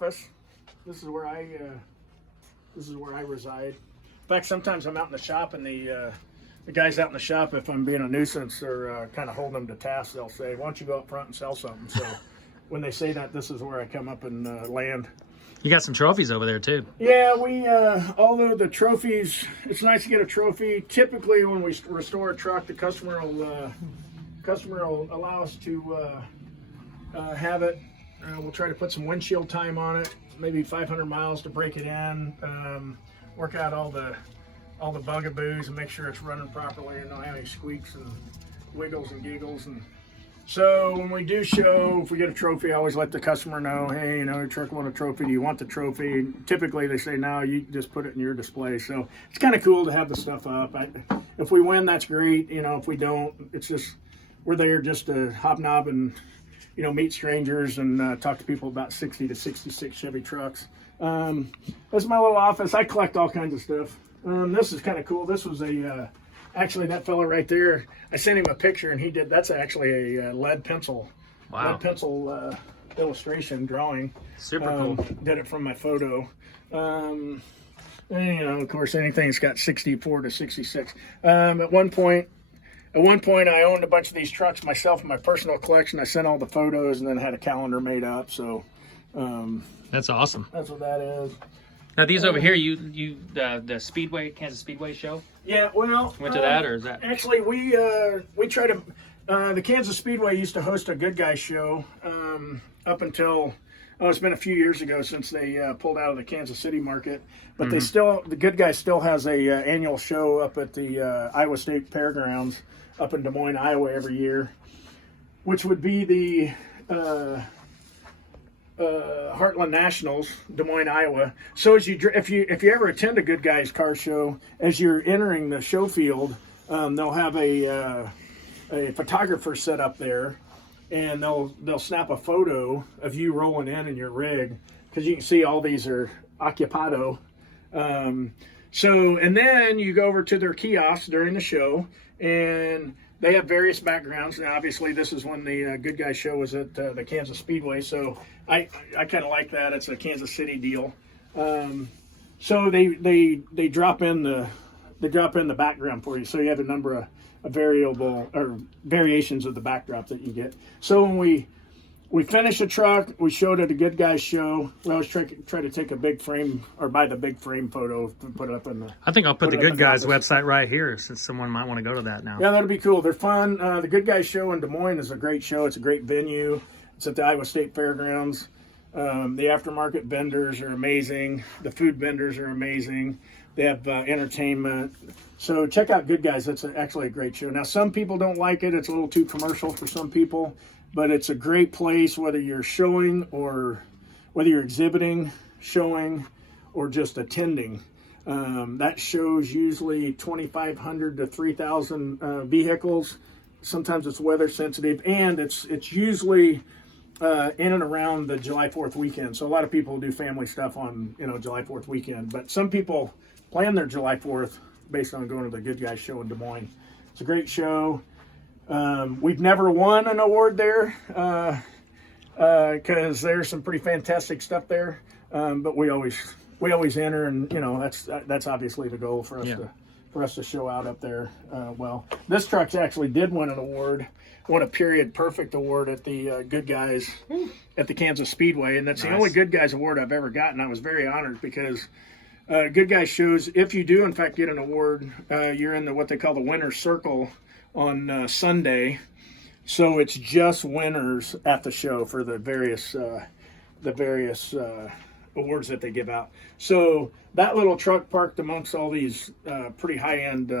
office. This is where I reside. In fact, sometimes I'm out in the shop, and the guys out in the shop, if I'm being a nuisance or kind of holding them to task, they'll say, "Why don't you go up front and sell something?" So when they say that, this is where I come up and land. You got some trophies over there too. Yeah, we although the trophies, it's nice to get a trophy. Typically, when we restore a truck, the customer will allow us to have it. We'll try to put some windshield time on it, maybe 500 miles to break it in. Work out all the bugaboos and make sure it's running properly and don't have any squeaks and wiggles and giggles. And so when we do show, if we get a trophy, I always let the customer know, hey, your truck won a trophy. Do you want the trophy? Typically they say, no, you just put it in your display. So it's kind of cool to have the stuff up. If we win, that's great. If we don't, it's just, we're there just to hobnob and, meet strangers and talk to people about 60 to 66 Chevy trucks. That's my little office. I collect all kinds of stuff. This is kind of cool. This was actually that fella right there. I sent him a picture and that's actually a lead pencil. Wow. Lead pencil illustration drawing. Super cool. Did it from my photo. And, of course, anything's got 64 to 66. At one point, I owned a bunch of these trucks myself in my personal collection. I sent all the photos and then had a calendar made up. So that's awesome. That's what that is. Now these over here, the Speedway, Kansas Speedway show. Yeah, well, went to that, or is that actually we try to. The Kansas Speedway used to host a Good Guys show up until it's been a few years ago since they pulled out of the Kansas City market. But the Good Guys still has a annual show up at the Iowa State Fairgrounds up in Des Moines, Iowa every year, which would be the Heartland Nationals, Des Moines, Iowa. So if you ever attend a Good Guys car show, as you're entering the show field, they'll have a photographer set up there, and they'll snap a photo of you rolling in your rig, because you can see all these are occupado. And then you go over to their kiosks during the show, and they have various backgrounds. Now, obviously, this is when the Good Guys show was at the Kansas Speedway, so I kind of like that. It's a Kansas City deal. So they drop in the background for you, so you have a number of variable or variations of the backdrop that you get. So when we finish a truck, we show it at a Good Guys show. We always try to take a big frame or buy the big frame photo to put it up in the. I think I'll put the Good Guys website right here, since someone might want to go to that now. Yeah, that'll be cool. They're fun. The Good Guys show in Des Moines is a great show. It's a great venue. It's at the Iowa State Fairgrounds. The aftermarket vendors are amazing. The food vendors are amazing. They have entertainment. So check out Good Guys. It's actually a great show. Now, some people don't like it. It's a little too commercial for some people. But it's a great place, whether you're showing or whether you're exhibiting, showing, or just attending. That show's usually 2,500 to 3,000 vehicles. Sometimes it's weather sensitive, and it's usually in and around the July 4th weekend. So a lot of people do family stuff on July 4th weekend. But some people plan their July 4th based on going to the Good Guys show in Des Moines. It's a great show. We've never won an award there because there's some pretty fantastic stuff there. But we always enter, and that's obviously the goal for us to show out up there. Well, this truck actually did win an award, won a period perfect award at the Good Guys at the Kansas Speedway, and that's the only Good Guys award I've ever gotten. I was very honored because Good Guys shows, if you do in fact get an award, you're in what they call the winner's circle on Sunday. So it's just winners at the show for the various awards that they give out. So that little truck parked amongst all these pretty high-end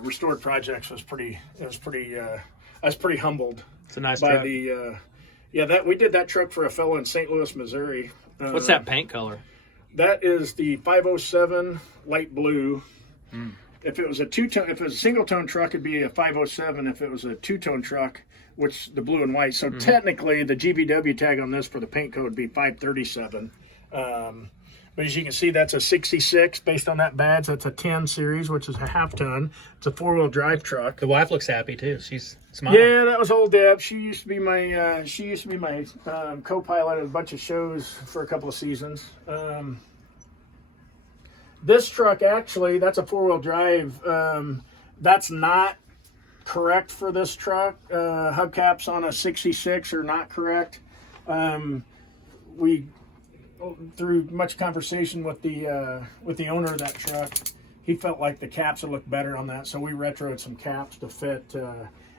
restored projects was pretty. I was pretty humbled. It's a nice by truck. that we did that truck for a fellow in St. Louis, Missouri. What's that paint color? That is the 507 light blue. If it was a single tone truck, it'd be a 507. If it was a two-tone truck, which the blue and white. So technically, the GVW tag on this for the paint code would be 537. But as you can see, that's a 66 based on that badge. That's a 10 series, which is a half ton. It's a 4-wheel drive truck. The wife looks happy too. She's smiling. Yeah, that was old Deb. She used to be my co-pilot at a bunch of shows for a couple of seasons. This truck, actually, that's a 4-wheel drive. That's not correct for this truck. Hubcaps on a 66 are not correct. We, through much conversation with the owner of that truck, he felt like the caps would look better on that, so we retroed some caps to fit.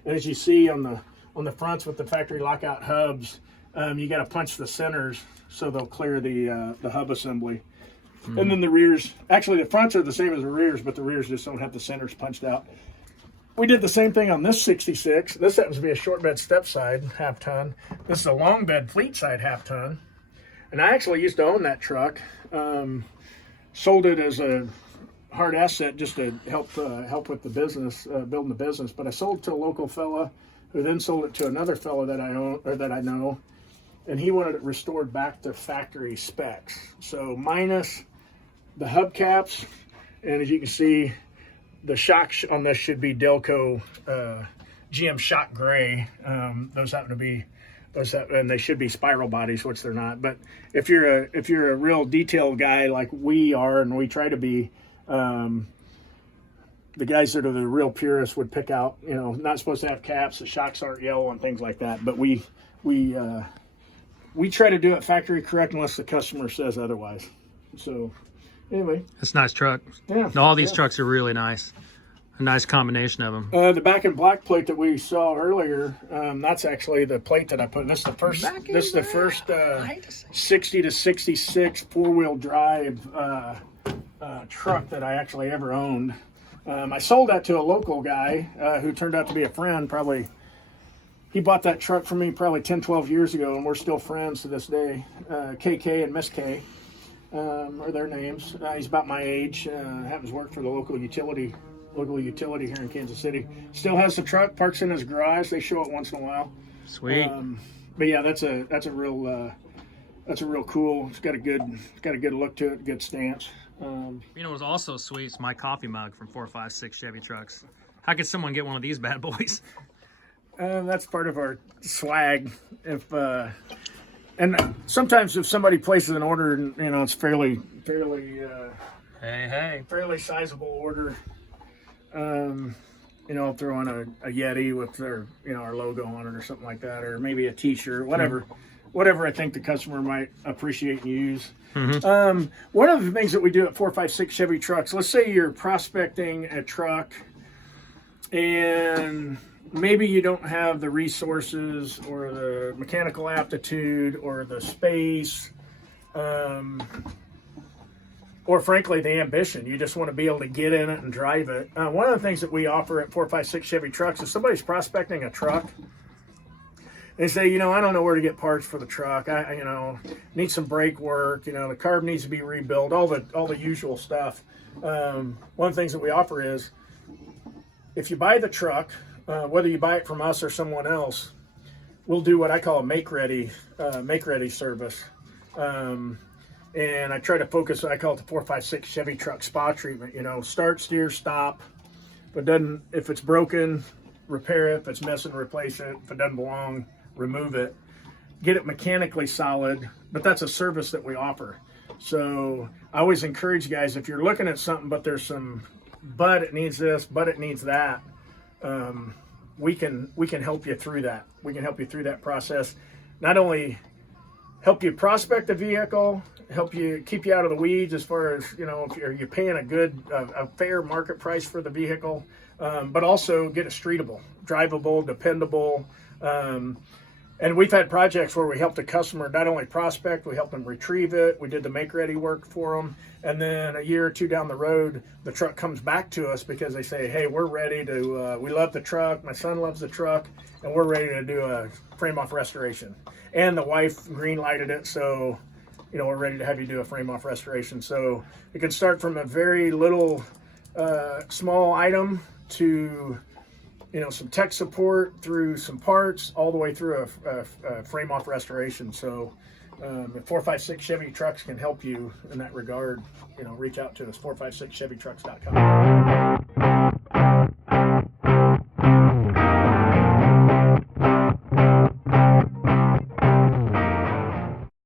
As you see on the fronts with the factory lockout hubs, you got to punch the centers so they'll clear the hub assembly. And then the rears, actually the fronts are the same as the rears, but the rears just don't have the centers punched out. We did the same thing on this 66. This happens to be a short bed step side, half ton. This is a long bed fleet side, half ton. And I actually used to own that truck. Sold it as a hard asset just to help with the business, building the business. But I sold it to a local fella, who then sold it to another fella that I own, or that I know, and he wanted it restored back to factory specs. So minus the hubcaps, and as you can see, the shocks on this should be Delco GM shock gray. Those happen to be and they should be spiral bodies, which they're not. But if you're a real detailed guy like we are, and we try to be, the guys that are the real purists would pick out, not supposed to have caps, the shocks aren't yellow and things like that. But we try to do it factory correct unless the customer says otherwise. So anyway, It's a nice truck. Yeah, All these trucks are really nice. A nice combination of them. The back and black plate that we saw earlier, that's actually the plate that I put in. This is the first 60 to 66 4-wheel drive truck that I actually ever owned. I sold that to a local guy who turned out to be a friend. He bought that truck from me probably 10, 12 years ago, and we're still friends to this day. KK and Miss K are their names. He's about my age. Happens to work for the local utility here in Kansas City. Still has the truck, parks in his garage. They show it once in a while. Sweet. But yeah, that's a real cool. It's got a good look to it, good stance. What's also sweet is my coffee mug from 456 Chevy Trucks. How could someone get one of these bad boys? That's part of our swag. And sometimes if somebody places an order, it's fairly sizable order. I'll throw in a Yeti with their, our logo on it or something like that, or maybe a T-shirt, whatever I think the customer might appreciate and use. One of the things that we do at 456 Chevy Trucks, let's say you're prospecting a truck and maybe you don't have the resources or the mechanical aptitude or the space, or frankly the ambition. You just want to be able to get in it and drive it. One of the things that we offer at 456 Chevy Trucks is somebody's prospecting a truck. They say, I don't know where to get parts for the truck. I need some brake work. The carb needs to be rebuilt. All the usual stuff. One of the things that we offer is, if you buy the truck, whether you buy it from us or someone else, we'll do what I call a make-ready service. And I try to focus, I call it the 456 Chevy Truck Spa Treatment. Start, steer, stop. If it's broken, repair it. If it's missing, replace it. If it doesn't belong, remove it. Get it mechanically solid. But that's a service that we offer. So I always encourage guys, if you're looking at something, but there's some, but it needs this, but it needs that, we can help you through that. We can help you through that process. Not only help you prospect the vehicle, help you keep you out of the weeds as far as, if you're paying a fair market price for the vehicle, but also get it streetable, drivable, dependable. And we've had projects where we helped a customer not only prospect, we helped them retrieve it. We did the make-ready work for them. And then a year or two down the road, the truck comes back to us because they say, hey, we're ready to, we love the truck. My son loves the truck, and we're ready to do a frame-off restoration. And the wife green-lighted it, so, we're ready to have you do a frame-off restoration. So it can start from a very little, small item to, some tech support, through some parts, all the way through a frame-off restoration. So, if 456 Chevy Trucks can help you in that regard, reach out to us, 456chevytrucks.com.